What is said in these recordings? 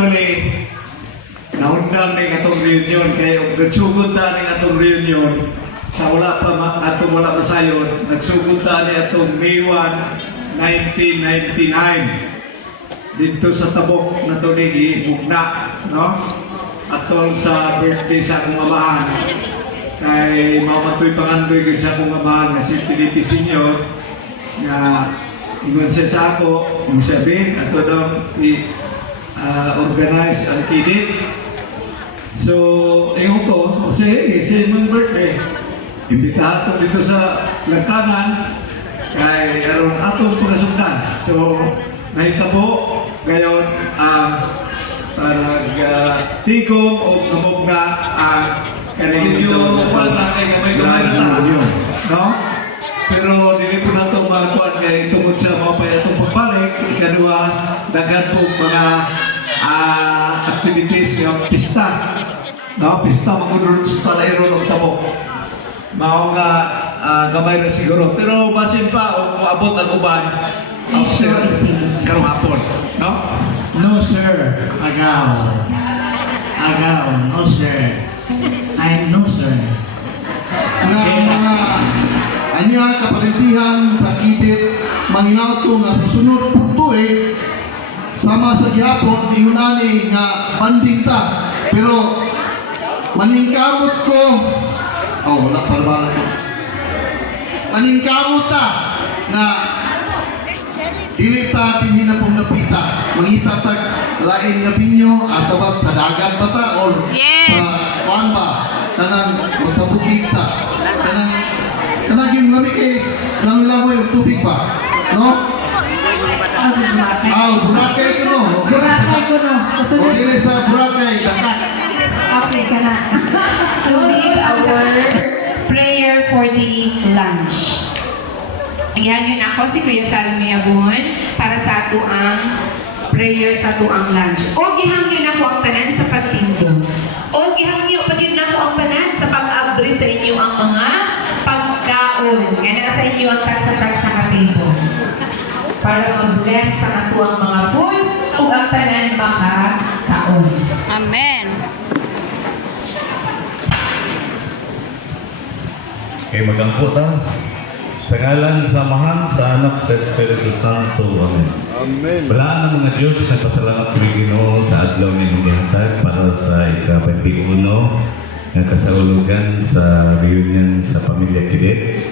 actually, naundang ng atong reunion, kaya nagsugod na ng atong reunion, sa wala pa atong wala masayod, nagsugod na ni atong May 1, 1999. Dito sa Tabok na ito ni Mugna, no? Atol sa birthday sa akong amahan. Kay mamatoy pangandoy ko sa akong amahan na si Felipe Senior, na ingon siya sa ako, yung sabi, ato daw i-organize ang kidit. So, ewan ko, sige, mong birthday. Imbitahan ko dito sa Langkanan, kay aron atong pagasundan. So, nahitabo ngayon parang tigong o gamog na kanilin yung wala kay gamay-gamay na tayo. No? Pero dili po na itong mga kuwan kaya tungkol sa mga payatong pagbalik. Ikadua, dagan po mga activities ng pista. No? Pista magulunod sa palairo ng tabok. Mga nga gamay na siguro. Pero basin pa o abot ang uban after karong hapon. No? No, sir. Agaw. No, sir. I'm no, sir. Mga anya kaparintihan sa kibit manginaw to nga sa sunod pugtuig sama sa gihapon ingon ani nga banding ta, pero maningkamot ko wala pa ba maningkamot ta na dili ta dinhi na pong napita mangita tag lain nga binyo asawat sa dagat ba ta or sa kuan ba kanang magtabugig ta kanang lami kay langoy yung tubig ba no Boracay ko no o dili sa Boracay dakat. Okay ka na. To lead our prayer for the lunch. Ayan yun ako, si Kuya Salmi Abon, para sa ato ang prayer sa ato ang lunch. O gihangyo na ko ang tanan sa pagtindog. O gihangyo pa din na ko ang tanan sa pag-abri sa inyo ang mga pagkaon. Nga na sa inyo ang tag sa katibon. Para mag-bless sa ato ang mga food o ang tanan makakaon. Amen. Kay magangkot sa ngalan sa Amahan, sa Anak, sa Espiritu Santo. Amen. Amen. Balaan ng mga Diyos na pasalamat ko Ginoo sa adlaw ni Mugihatag para sa ika-21 ng kasaulugan sa reunion sa Pamilya Kidet.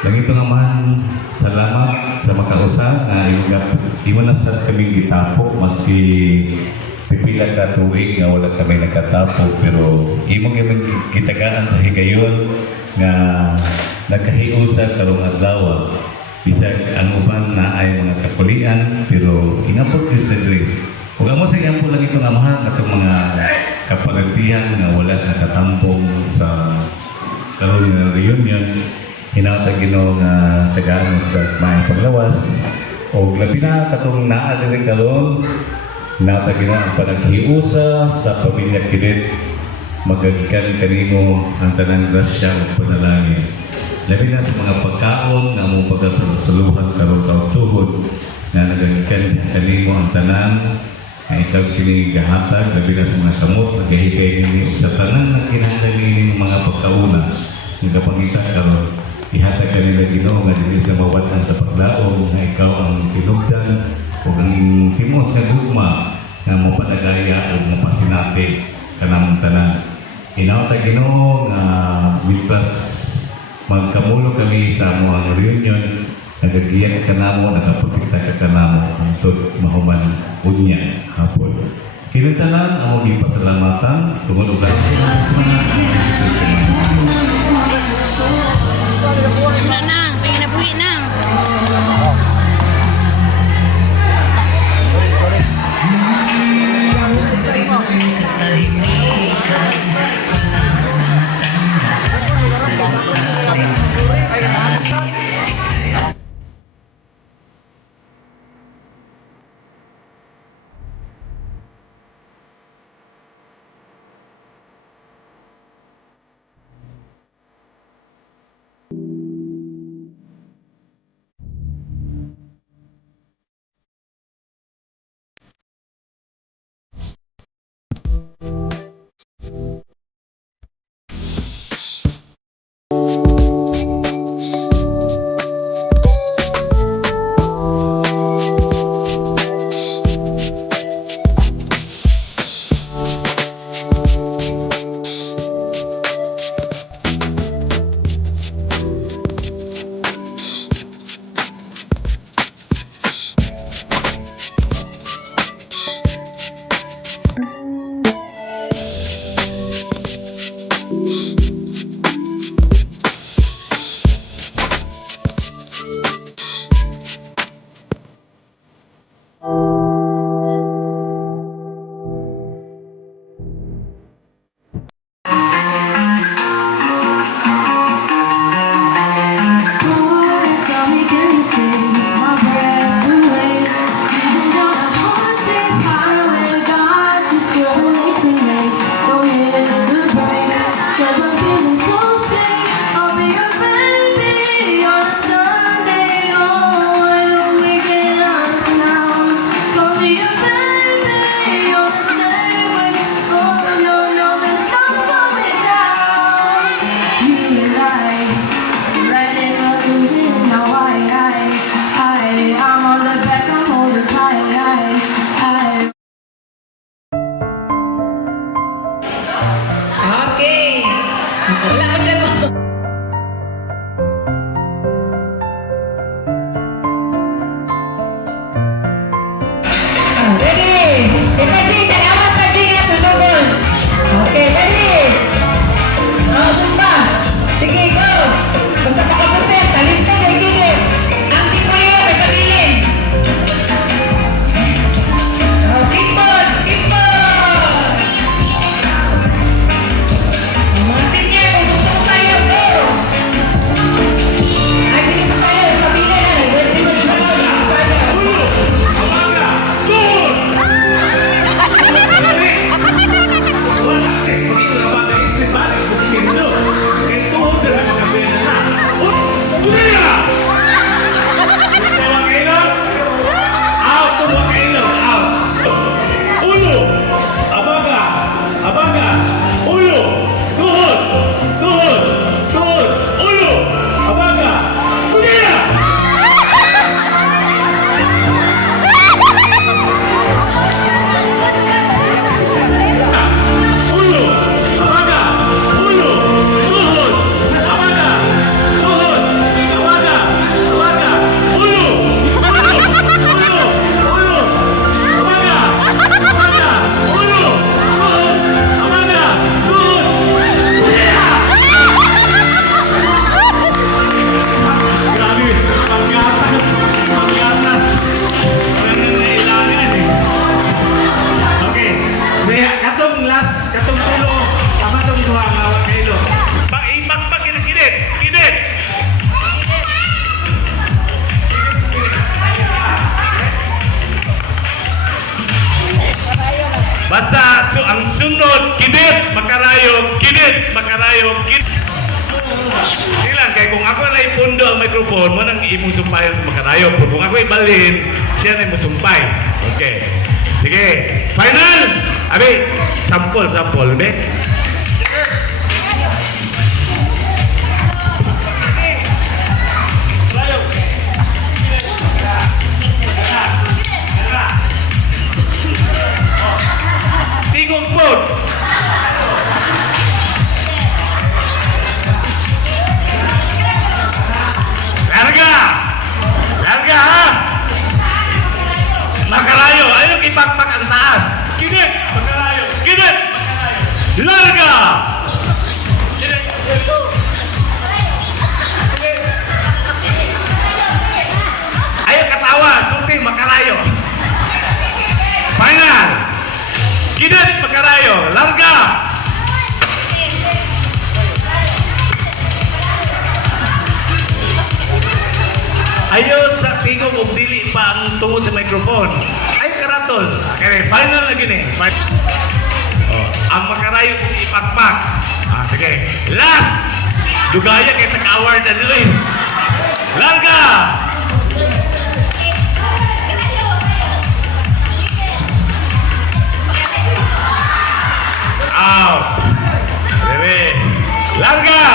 Langito naman, salamat sa makausa na iwan na sa kaming gitapok maski pipila ka tuwing nga wala kami nagkatapok, pero imong gitagaan sa higayon nga nagkahiusa karong adlaw. Bisag ang uban na ay mga kapulian, pero ingapot Diyos na diri. Huwag mo sa iyang po lang itong amahan at mga kapagantihan nga wala nakatampong sa karong reunion. Hinatag Ginoo nga tagaan sa mga paglawas. O labi na katong naadiri karon, hinatag Ginoo ang panaghiusa sa Pamilya Kidet. Magagikan kanimo ang tanang grasya o panalangin. Labi na sa mga pagkaon na mong pagkasalasaluhan karong kautuhod na nagagikan kanimo ang tanan na ikaw kini gahatag. Labi na sa mga kamot nagahigay nini sa tanan na kinahanglan nini mga pagkauna nagapangita karon. Ihatag kanila Ginoo nga dili sa mawatan sa paglaom na ikaw ang tinugdan o ang timos nga gugma na mapadagaya o mapasinati kanang tanan. Hinatag Ginoo nga mitas magkamulo kami sa mga reunion, nagagiyak ka namo, nagapagkita ka namo antod mahuman unya hapon. Kinutanan ang mga pasalamatan tungod ug Nang, pinabuhi nang. Kidit Makarayo. Silang kay kung ako na ipundo ang microphone mo nang imong sumpayan sa Makarayo. Pero kung ako ibalhin, siya na imong sumpay. Okay. Sige. Final. Abi, sample, be. Tingong food. Larga! Larga ha! Makarayo! Ayaw ipakpak ang taas! Gidit! Makarayo! Gidit! Larga! Ayaw katawa! Sulti Makarayo! Final! Gidit Makarayo! Larga! Ayaw sa tingog o dili pa ang tungod sa microphone. Ay karatol. Kaya final na gini. Oh, ang Makarayo ipakpak. Sige. Last! Dugaya kay tag-award na nila eh. Larga! Out! Dere. Larga!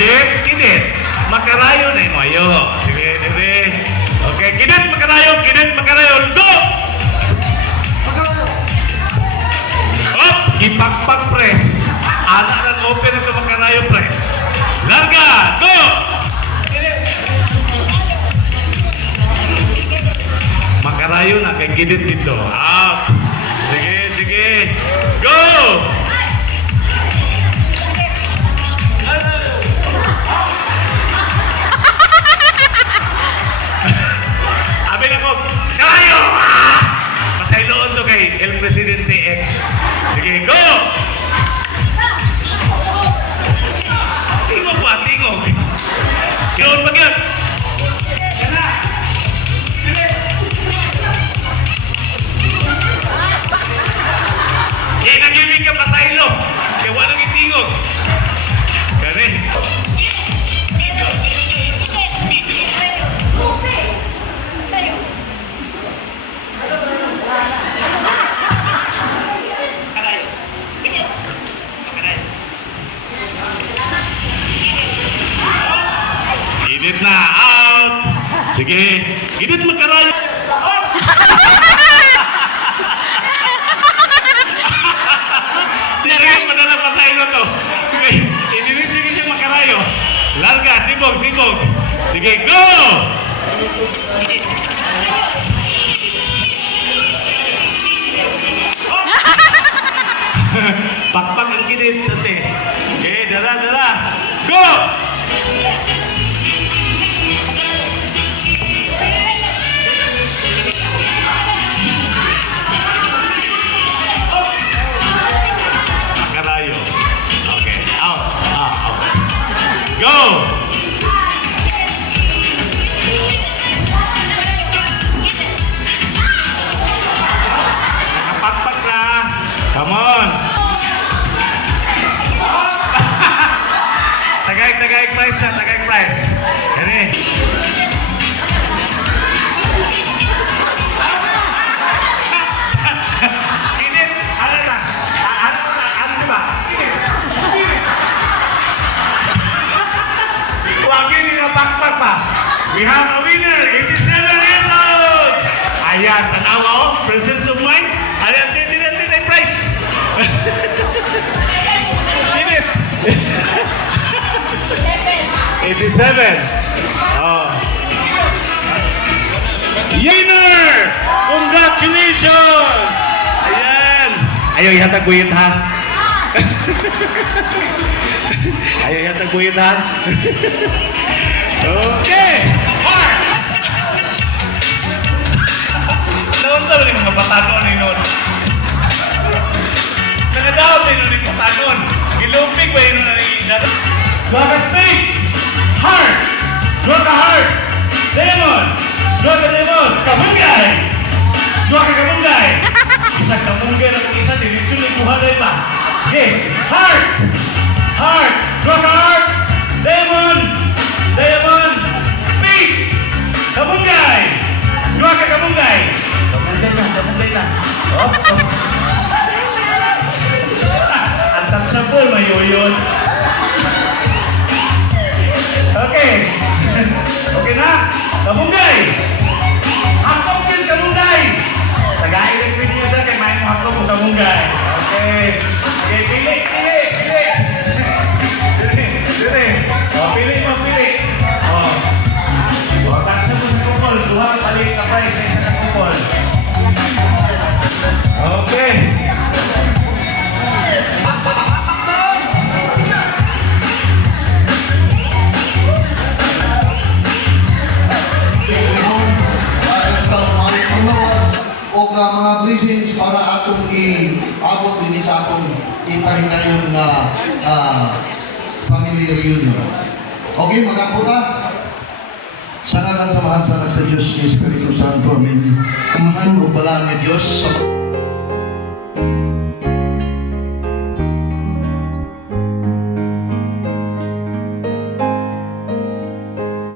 Kidit, Makarayo na yung mayo. Sige, dire. Okay, Kidit, Makarayo, do! Up, ipakpak press. Anak ng open ito Makarayo press. Larga, do! Makarayo na kay Kidit dito. Up. Sige. Go! Sabi na ko, kayo! Pasayloon to kay El Presidente X. Sige, go! Tingog ba? Tingog. Kiroon pa yan. Eh, nag-ibig ka pasaylo. Kaya walang itingog. Gani. Gidit na, out! Sige, Gidit Makarayo! Sige, madala pa sa ilo to. Sige siya Makarayo. Larga, sibog. Sige, go! Pakpak ang Gidit. Sige, dala. Go! Makarayo. Okay, out. Go! Nakapakpak na. Come on. Tagay price. Kani. Kinit, ano ba? Wagi ni napakpak pa. We have a winner, 87 years old. Ayan, tanawa ko, presence of mind. Ayan, tinitay price. Kinit. 87. Oh. Winner! Congratulations! Ayan. Ayaw yata guyit ha. Okay. Mark! Naon sa mga batato ni Lord? ka daw, tinunin ko tanon. Ilupig ba yun na nangyayari? Dua ka spade! Heart! Dua ka heart! Demon! Dua ka demon! Kamunggay! Dua ka kamunggay! Isang kamunggay na kung isa, dinitsun yung kuhalay pa. Okay, heart! Heart! Dua ka heart! Demon! Diamond! Spade! Kamunggay! Dua ka kamunggay! Kamunggay na. Oh. Untouchable, mayuyon. Okay. Okay na. Kamunggay! Hakop yun, kamunggay! Tagay-ilig ko niyo sir, kay main mo hakop mo kamunggay. Okay. Okay, pili. Pili. Pili. Oh. Taksa mo sa kupol. Duha palit ka price sa isa na kupol. Okay. O mga blessings para atong i-abot din sa atong ipahingayon nga family reunion. Okay, magkaputa. Sa ngalan sa mahal sa Diyos ni Espiritu Santo, amen. Kumahan o balaan ni Diyos sa